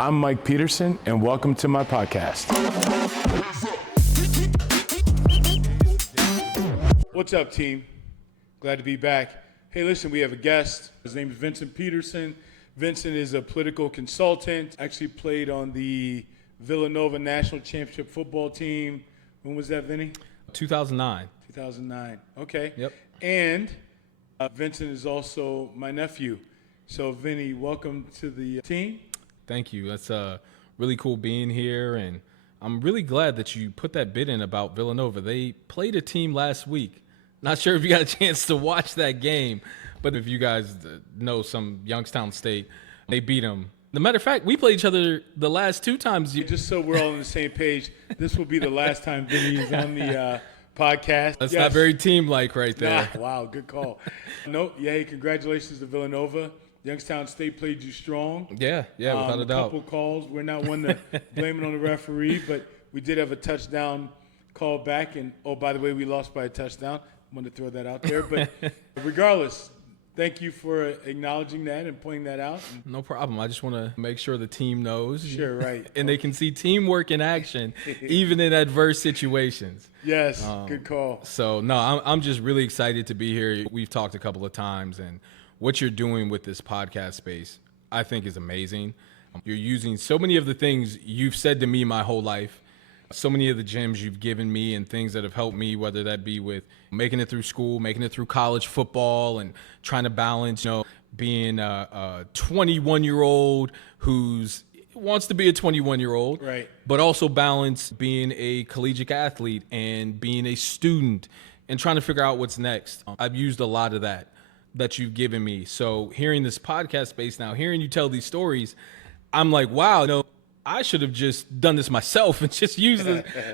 I'm Mike Peterson, and welcome to my podcast. What's up, team? Glad to be back. Hey, listen, we have a guest. His name is Vincent Peterson. Vincent is a political consultant, actually played on the Villanova national championship football team. When was that, Vinny? 2009. 2009. Okay. Yep. And Vincent is also my nephew. So, Vinny, welcome to the team. Thank you. That's really cool being here, and I'm really glad that you put that bit in about Villanova. They played a team last week. Not sure if you got a chance to watch that game, but if you guys know some Youngstown State, they beat them. As a matter of fact, we played each other the last two times. Just so we're all on the same page, this will be the last time Vinny is on the podcast. That's not very team-like right there. Nah, wow, good call. Hey, congratulations to Villanova. Youngstown State played you strong. Yeah, without a doubt. A couple calls. We're not one to blame it on the referee, but we did have a touchdown call back. And, oh, by the way, we lost by a touchdown. I wanted to throw that out there. But regardless, thank you for acknowledging that and pointing that out. No problem. I just want to make sure the team knows. Sure, right. And they can see teamwork in action, even in adverse situations. Yes, good call. So, no, I'm just really excited to be here. We've talked a couple of times, and what you're doing with this podcast space, I think, is amazing. You're using so many of the things you've said to me my whole life, so many of the gems you've given me and things that have helped me, whether that be with making it through school, making it through college football, and trying to balance, being a 21-year-old who's wants to be a 21-year-old, right, but also balance being a collegiate athlete and being a student and trying to figure out what's next. I've used a lot of that you've given me. So hearing this podcast space now, hearing you tell these stories, I'm like, wow, I should have just done this myself and just used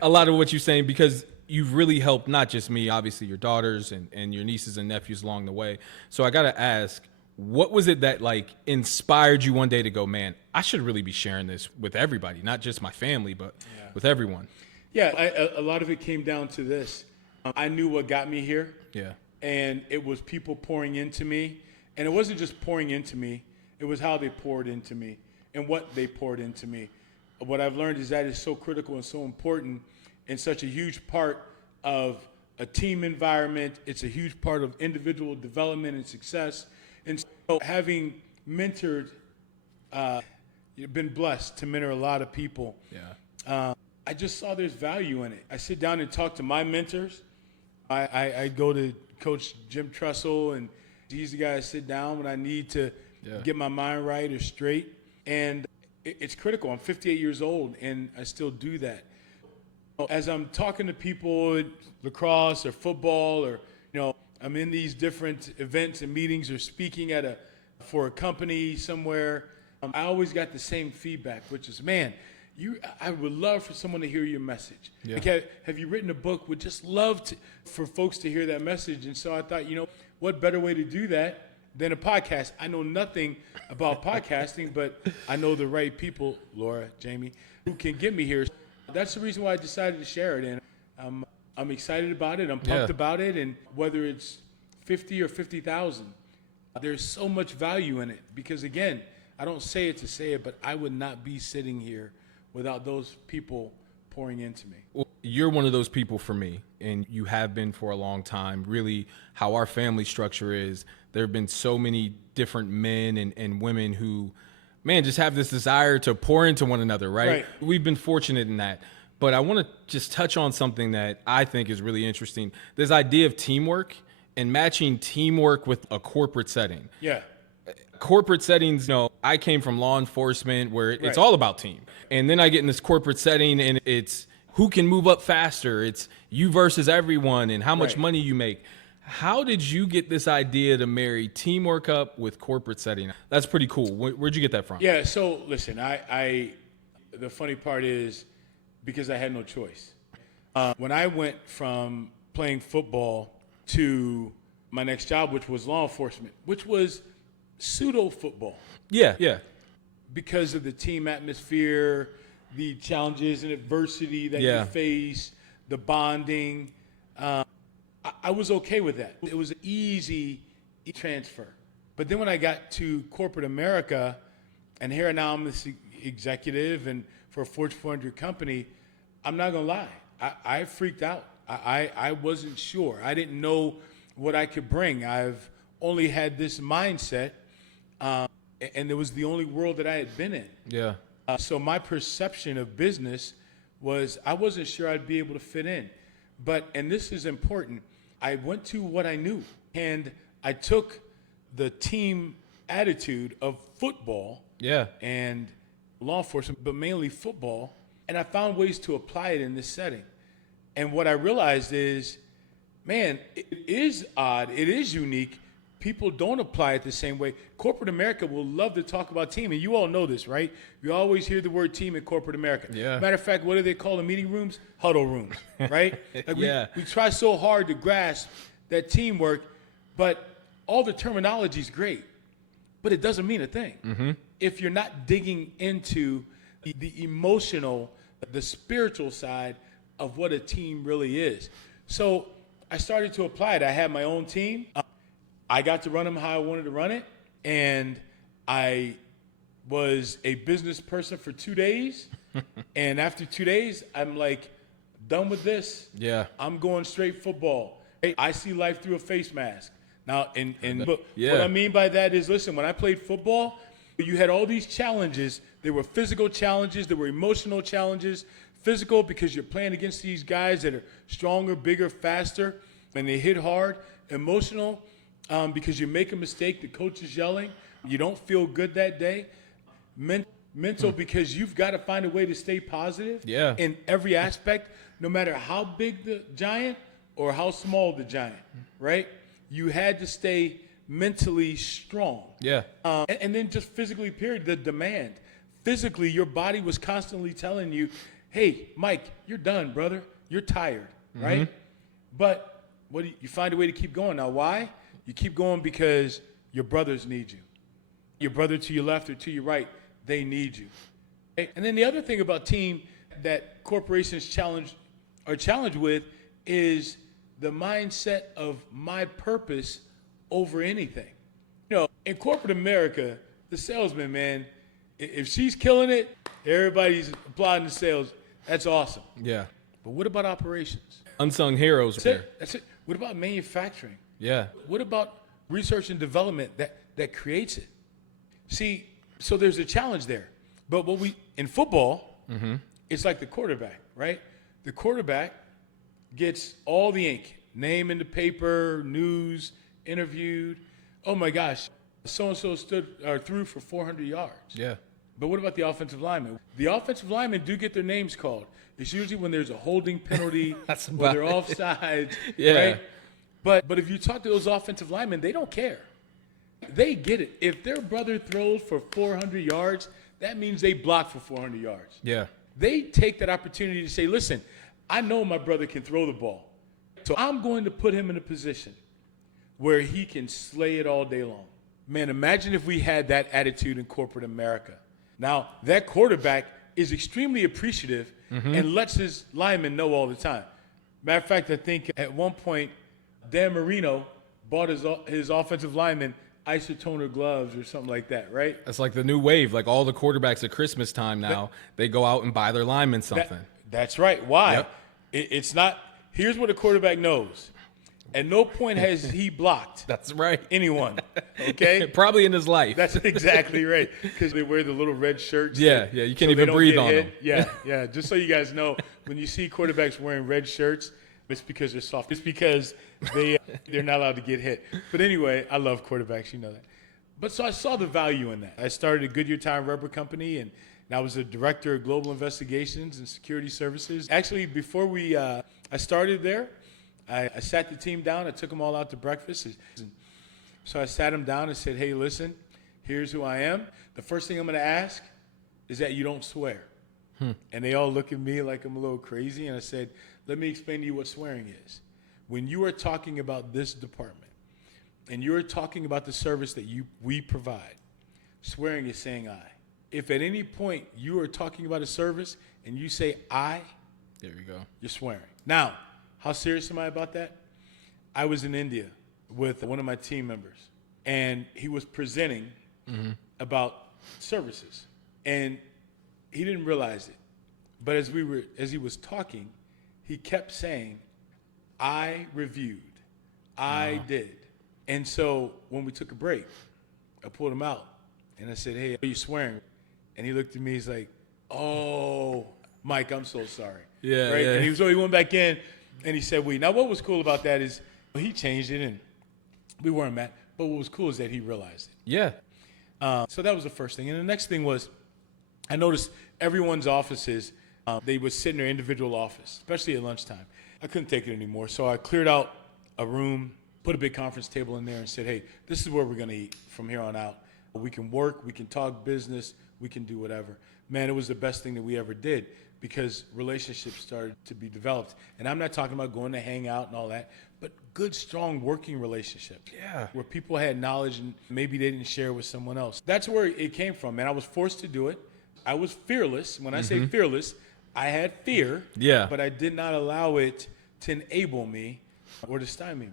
a lot of what you're saying, because you've really helped not just me, obviously your daughters and your nieces and nephews along the way. So I got to ask, what was it that inspired you one day to go, man, I should really be sharing this with everybody, not just my family, but with everyone? Yeah, a lot of it came down to this. I knew what got me here. Yeah. And it was people pouring into me. And it wasn't just pouring into me. It was how they poured into me and what they poured into me. What I've learned is that is so critical and so important and such a huge part of a team environment. It's a huge part of individual development and success. And so having mentored, been blessed to mentor a lot of people. Yeah. I just saw there's value in it. I sit down and talk to my mentors. I go to Coach Jim Trussell, and he's the guy I sit down when I need to get my mind right or straight. And it's critical. I'm 58 years old, and I still do that. As I'm talking to people at lacrosse or football, or I'm in these different events and meetings or speaking for a company somewhere, I always got the same feedback, which is, man, I would love for someone to hear your message. Yeah. Have you written a book? Would just love for folks to hear that message. And so I thought, what better way to do that than a podcast? I know nothing about podcasting, but I know the right people, Laura, Jamie, who can get me here. That's the reason why I decided to share it. And I'm excited about it. I'm pumped about it. And whether it's 50 or 50,000, there's so much value in it. Because, again, I don't say it to say it, but I would not be sitting here without those people pouring into me. Well, you're one of those people for me, and you have been for a long time. Really, how our family structure is, there have been so many different men and women who, man, just have this desire to pour into one another, right? We've been fortunate in that. But I want to just touch on something that I think is really interesting. This idea of teamwork and matching teamwork with a corporate setting. Yeah. Corporate settings, I came from law enforcement where it's all about team. And then I get in this corporate setting and it's who can move up faster. It's you versus everyone and how much money you make. How did you get this idea to marry teamwork up with corporate setting? That's pretty cool. Where'd you get that from? Yeah, so listen, the funny part is because I had no choice. When I went from playing football to my next job, which was law enforcement, which was pseudo football. Yeah. Because of the team atmosphere, the challenges and adversity that you face, the bonding. I was okay with that. It was an easy transfer. But then when I got to corporate America, and here now I'm executive and for a Fortune 400 company, I'm not going to lie. I freaked out. I wasn't sure. I didn't know what I could bring. I've only had this mindset, and it was the only world that I had been in. Yeah. So my perception of business was I wasn't sure I'd be able to fit in. But, and this is important, I went to what I knew. And I took the team attitude of football and law enforcement, but mainly football, and I found ways to apply it in this setting. And what I realized is, man, it is odd, it is unique. People don't apply it the same way. Corporate America will love to talk about team, and you all know this, right? You always hear the word team in corporate America. Yeah. Matter of fact, what do they call the meeting rooms? Huddle rooms, right? Like we try so hard to grasp that teamwork, but all the terminology is great, but it doesn't mean a thing if you're not digging into the emotional, the spiritual side of what a team really is. So I started to apply it. I had my own team. I got to run them how I wanted to run it, and I was a business person for 2 days, and after 2 days, I'm like, done with this. Yeah. I'm going straight football. I see life through a face mask. Now, what I mean by that is, listen, when I played football, you had all these challenges. There were physical challenges. There were emotional challenges. Physical because you're playing against these guys that are stronger, bigger, faster, and they hit hard. Emotional because you make a mistake, the coach is yelling, you don't feel good that day. Mental because you've got to find a way to stay positive in every aspect, no matter how big the giant or how small the giant, right? You had to stay mentally strong. Yeah. And then just physically, period, the demand. Physically, your body was constantly telling you, hey, Mike, you're done, brother. You're tired, right? But you find a way to keep going. Now, why? You keep going because your brothers need you. Your brother to your left or to your right, they need you. And then the other thing about team that corporations are challenged with is the mindset of my purpose over anything. You know, in corporate America, the salesman, man, if she's killing it, everybody's applauding the sales. That's awesome. Yeah. But what about operations? Unsung heroes. That's it. What about manufacturing? Yeah. What about research and development that creates it? See, so there's a challenge there. But in football, it's like the quarterback, right? The quarterback gets all the ink, name in the paper, news, interviewed. Oh my gosh, so-and-so threw for 400 yards. Yeah. But what about the offensive linemen? The offensive linemen do get their names called. It's usually when there's a holding penalty or they're offsides, right? But if you talk to those offensive linemen, they don't care. They get it. If their brother throws for 400 yards, that means they block for 400 yards. Yeah. They take that opportunity to say, listen, I know my brother can throw the ball, so I'm going to put him in a position where he can slay it all day long. Man, imagine if we had that attitude in corporate America. Now, that quarterback is extremely appreciative and lets his linemen know all the time. Matter of fact, I think at one point, Dan Marino bought his offensive lineman isotoner gloves or something like that, right? That's like the new wave. Like all the quarterbacks at Christmas time now, they go out and buy their linemen something. That's right. Why? Yep. It's not. Here's what a quarterback knows. At no point has he blocked. That's right. Anyone. Okay? Probably in his life. That's exactly right. Because they wear the little red shirts. Yeah. You can't even breathe on them. Yeah. Just so you guys know, when you see quarterbacks wearing red shirts, it's because they're soft. It's because they're not allowed to get hit. But anyway, I love quarterbacks. You know that. But so I saw the value in that. I started a Goodyear Tire and Rubber Company, and I was the director of global investigations and security services. Actually, before I started there, I sat the team down. I took them all out to breakfast. So I sat them down and said, hey, listen, here's who I am. The first thing I'm going to ask is that you don't swear. And they all look at me like I'm a little crazy. And I said, let me explain to you what swearing is. When you are talking about this department and you're talking about the service that we provide, swearing is saying I. If at any point you are talking about a service and you say I, there we go. You're swearing. Now, how serious am I about that? I was in India with one of my team members, and he was presenting about services. And He didn't realize it. But as he was talking, he kept saying, I reviewed. I did. And so when we took a break, I pulled him out and I said, hey, are you swearing? And he looked at me, he's like, oh, Mike, I'm so sorry. Yeah, right? yeah. And he went back in and he said, we. Now, what was cool about that is he changed it and we weren't mad. But what was cool is that he realized it. Yeah. So that was the first thing. And the next thing was I noticed everyone's offices, they would sit in their individual office, especially at lunchtime. I couldn't take it anymore. So I cleared out a room, put a big conference table in there and said, hey, this is where we're going to eat from here on out. We can work, we can talk business, we can do whatever. Man, it was the best thing that we ever did because relationships started to be developed. And I'm not talking about going to hang out and all that, but good, strong working relationships. Yeah. Where people had knowledge and maybe they didn't share with someone else. That's where it came from, man. I was forced to do it. I was fearless. When I say fearless, I had fear, Yeah. but I did not allow it to enable me or to stymie me.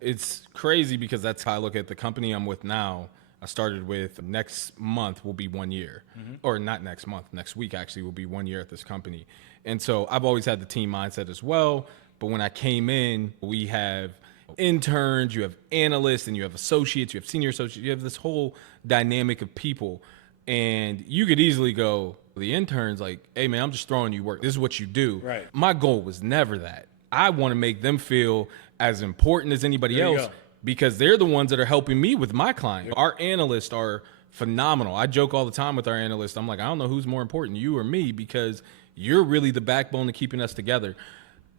It's crazy because that's how I look at the company I'm with now. I started with next month will be 1 year, or not next month, next week actually will be 1 year at this company. And so I've always had the team mindset as well. But when I came in, we have interns, you have analysts, and you have associates, you have senior associates, you have this whole dynamic of people. And you could easily go, the intern's like, hey man, I'm just throwing you work. This is what you do. Right. My goal was never that. I want to make them feel as important as anybody There you else go. because they're the ones that are helping me with my client. Our analysts are phenomenal. I joke all the time with our analysts. I'm like, I don't know who's more important, you or me, because you're really the backbone of keeping us together.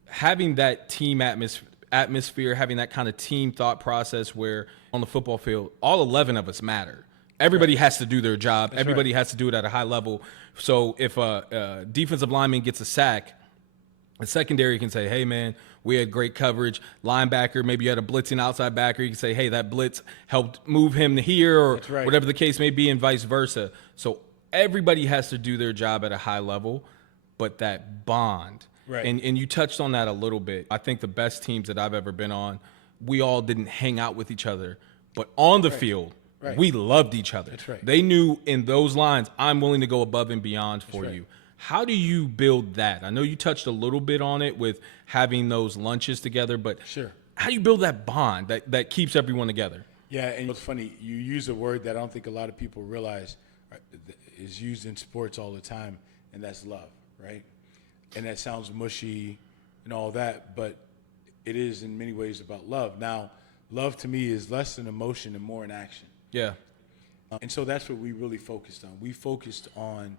Having that team atmosphere, having that kind of team thought process where on the football field, all 11 of us matter. Everybody has to do their job. Everybody has to do it at a high level. So if a defensive lineman gets a sack, a secondary can say, hey, man, we had great coverage. Linebacker, maybe you had a blitzing outside backer. You can say, hey, that blitz helped move him to here or whatever the case may be and vice versa. So everybody has to do their job at a high level, but that bond. Right. And you touched on that a little bit. I think the best teams that I've ever been on, we all didn't hang out with each other. But on the field, we loved each other. That's right. They knew in those lines, I'm willing to go above and beyond for you. How do you build that? I know you touched a little bit on it with having those lunches together, but how do you build that bond that keeps everyone together? Yeah, and it's funny, you use a word that I don't think a lot of people realize is used in sports all the time, and that's love, right? And that sounds mushy and all that, but it is in many ways about love. Now, love to me is less an emotion and more an action. Yeah. And so that's what we really focused on. We focused on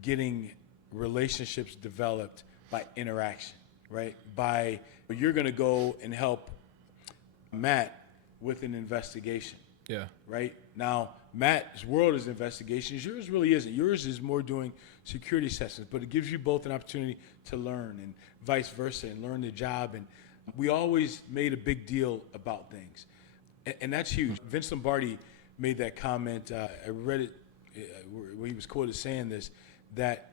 getting relationships developed by interaction, right? By you're going to go and help Matt with an investigation. Yeah. Right? Now, Matt's world is investigations. Yours really isn't. Yours is more doing security assessments, but it gives you both an opportunity to learn and vice versa and learn the job. And we always made a big deal about things. And that's huge. Vince Lombardi made that comment. I read it where he was quoted saying this, that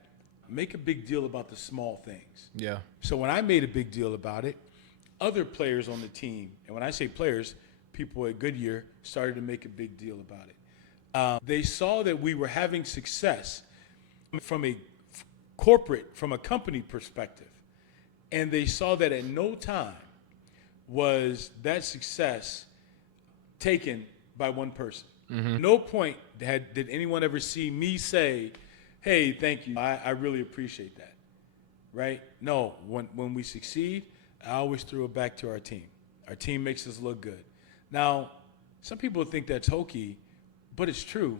make a big deal about the small things. Yeah. So when I made a big deal about it, other players on the team, and when I say players, people at Goodyear started to make a big deal about it. They saw that we were having success from a company perspective. And they saw that at no time was that success taken by one person. No point did anyone ever see me say, hey, thank you, I really appreciate that, right? No, when we succeed, I always throw it back to our team. Our team makes us look good. Now, some people think that's hokey, but it's true.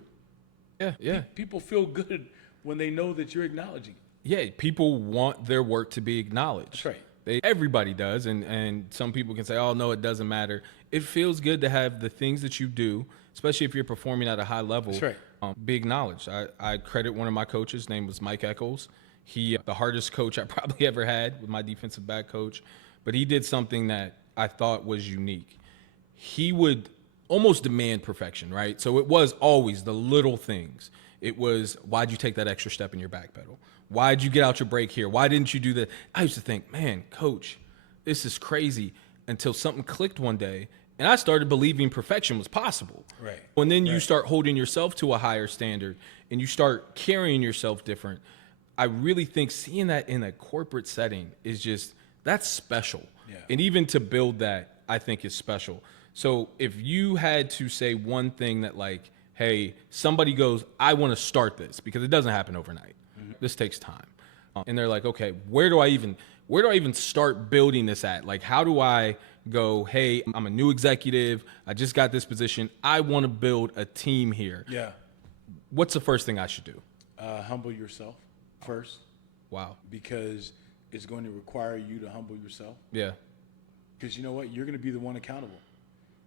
Yeah. People feel good when they know that you're acknowledging it. Yeah, people want their work to be acknowledged. That's right. Everybody does, and some people can say, oh, no, it doesn't matter. It feels good to have the things that you do, especially if you're performing at a high level, That's right. Be acknowledged. I credit one of my coaches, his name was Mike Eccles. He, the hardest coach I probably ever had with my defensive back coach, but he did something that I thought was unique. He would almost demand perfection, right? So it was always the little things. It was, why'd you take that extra step in your back pedal? Why'd you get out your brake here? Why didn't you do that? I used to think, man, coach, this is crazy, until something clicked one day And I started believing perfection was possible. Right. And then you start holding yourself to a higher standard and you start carrying yourself different. I really think seeing that in a corporate setting is just, that's special. Yeah. And even to build that, I think is special. So if you had to say one thing that like, hey, somebody goes, I want to start this, because it doesn't happen overnight. Mm-hmm. This takes time. And they're like, okay, where do I even start building this at? Like, how do I go, hey, I'm a new executive. I just got this position. I want to build a team here. Yeah. What's the first thing I should do? Humble yourself first. Wow. Because it's going to require you to humble yourself. Yeah. Because you know what? You're going to be the one accountable.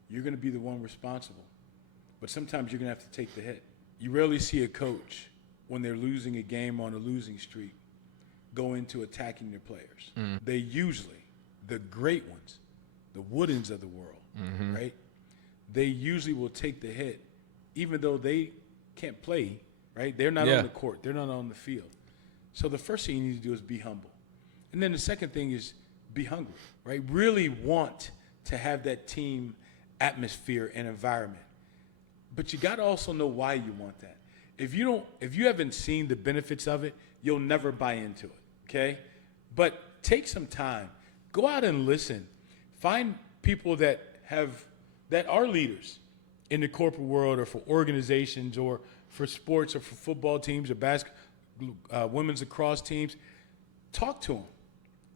You're going to be the one responsible. But sometimes you're going to have to take the hit. You rarely see a coach, when they're losing a game on a losing streak, go into attacking their players. They usually, the great ones, the Woodens of the world, right? They usually will take the hit, even though they can't play, right? They're not on the court. They're not on the field. So the first thing you need to do is be humble. And then the second thing is be hungry, right? Really want to have that team atmosphere and environment. But you got to also know why you want that. If you haven't seen the benefits of it, you'll never buy into it, okay? But take some time. Go out and listen. Find people that are leaders in the corporate world, or for organizations, or for sports, or for football teams, or women's lacrosse teams. Talk to them.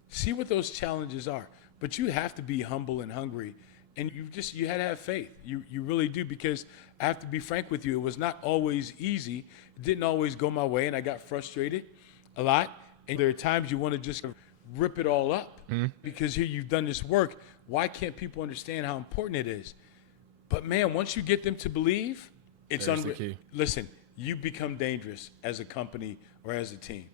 See what those challenges are. But you have to be humble and hungry, and you had to have faith. You really do, because I have to be frank with you. It was not always easy. It didn't always go my way, and I got frustrated a lot. And there are times you want to just rip it all up, because here you've done this work. Why can't people understand how important it is? But man, once you get them to believe, it's key. Listen, you become dangerous as a company or as a team,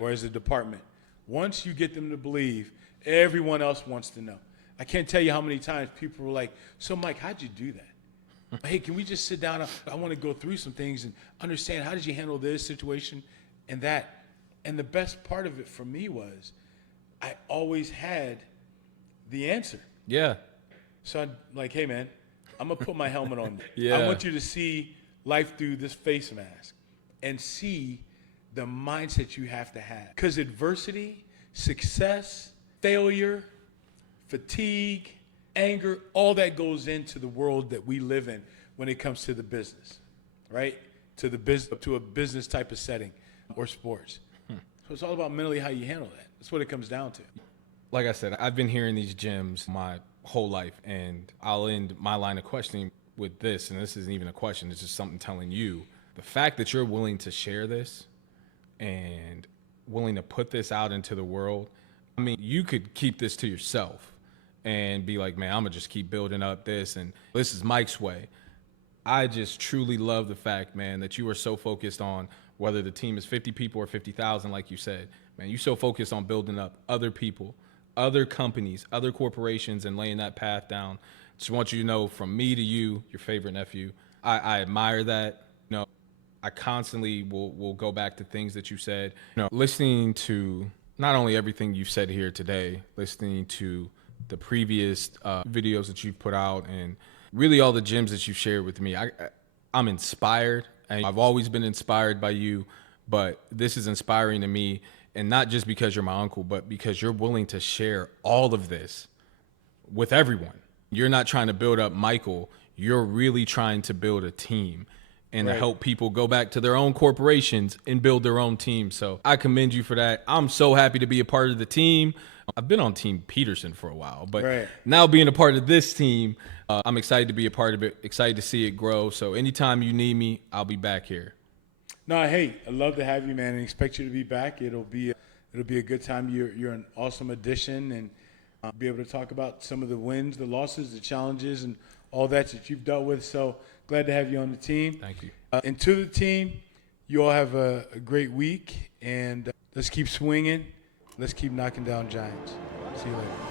or as a department. Once you get them to believe, everyone else wants to know. I can't tell you how many times people were like, so Mike, how'd you do that? Hey, can we just sit down? I want to go through some things and understand, how did you handle this situation and that? And the best part of it for me was I always had the answer. Yeah. So I'm like, hey, man, I'm going to put my helmet on. Yeah. I want you to see life through this face mask and see the mindset you have to have. Because adversity, success, failure, fatigue, anger, all that goes into the world that we live in when it comes to the business, right? To a business type of setting or sports. So it's all about mentally how you handle that. That's what it comes down to. Like I said, I've been hearing these gems my whole life, and I'll end my line of questioning with this, and this isn't even a question, it's just something telling you. The fact that you're willing to share this and willing to put this out into the world, I mean, you could keep this to yourself and be like, man, I'm going to just keep building up this, and this is Mike's way. I just truly love the fact, man, that you are so focused on whether the team is 50 people or 50,000, like you said. Man, you're so focused on building up other people, other companies, other corporations, and laying that path down. Just want you to know, from me to you, your favorite nephew, I admire that. You know, I constantly will go back to things that you said. You know, listening to not only everything you've said here today, listening to the previous videos that you've put out, and really all the gems that you've shared with me, I'm inspired. I've always been inspired by you, but this is inspiring to me, and not just because you're my uncle, but because you're willing to share all of this with everyone. You're not trying to build up Michael. You're really trying to build a team and to help people go back to their own corporations and build their own team. So I commend you for that. I'm so happy to be a part of the team. I've been on Team Peterson for a while, but now being a part of this team, I'm excited to be a part of it, excited to see it grow. So anytime you need me, I'll be back here. No, hey, I'd love to have you, man, and expect you to be back. It'll be a good time. You're an awesome addition, and be able to talk about some of the wins, the losses, the challenges, and all that you've dealt with. So glad to have you on the team. Thank you. And to the team, you all have a great week, and let's keep swinging. Let's keep knocking down giants. See you later.